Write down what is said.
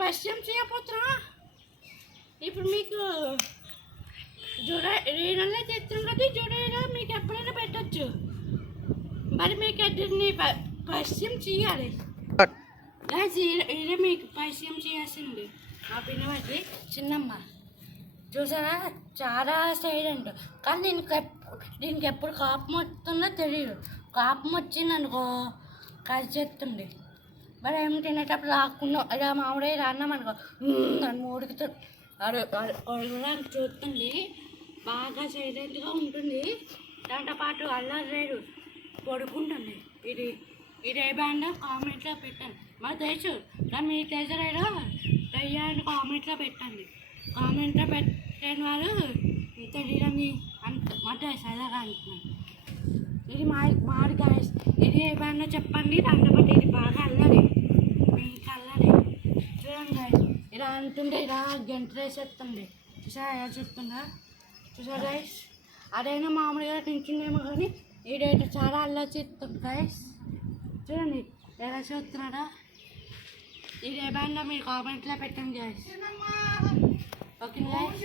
పరిచయం చేయబోతున్నా. ఇప్పుడు మీకు జూడైలో చేస్తాం కదా, జూడైలో మీకు ఎప్పుడైనా పెట్టచ్చు. మరి మీకు అడ్రస్ని పరిచయం చేయాలి. ఇది మీకు పరిచయం చేయాల్సింది. మా పిల్లవాడి చిన్నమ్మ చూసారా, చాలా సైలెంట్. కానీ దీనికి ఎప్పుడు కోపం వస్తుందో తెలియదు. కోపం వచ్చింది అనుకో కలిసి చెప్తుంది. మరి ఏమి తినేటప్పుడు రాకుండా ఇలా మామిడి రాన్నాం అనుకో నన్ను మూడికితో అడగడానికి చూస్తుంది. బాగా సైలెంట్గా ఉంటుంది. దాంతోపాటు అల్లరి పడుకుంటుంది. ఇది ఏ బ్యాండ్ కామెంట్లో పెట్టండి. మాకు తెలుసు కానీ మీకు తెలుసలేదో దయ్యాన్ని కామెంట్లో పెట్టండి. కామెంట్లో పెట్టిన వారు తెలియదని మాట సరదాగా అంటున్నాను. ఇది మాడి గాయస్. ఇది ఏ బ్యాండో చెప్పండి. దాంతోపాటు ఇది బాగా అల్లరి, మీకు అల్లరి చూడండి గాయస్. ఇలా అంటుంటే ఇలా గంట వేసేస్తుంది. చూసారా ఎలా చూస్తుందా? చూసారా గాయస్, అదైనా మామూలుగా తింటుందేమో కానీ ఈడైతే చాలా అల్లరి చేస్తుంది గాయస్. చూడండి ఎలా చూస్తున్నాడా. ఇది ఏ బ్యాండో మీరు కామెంట్లో పెట్టండి గాయస్. Okay guys.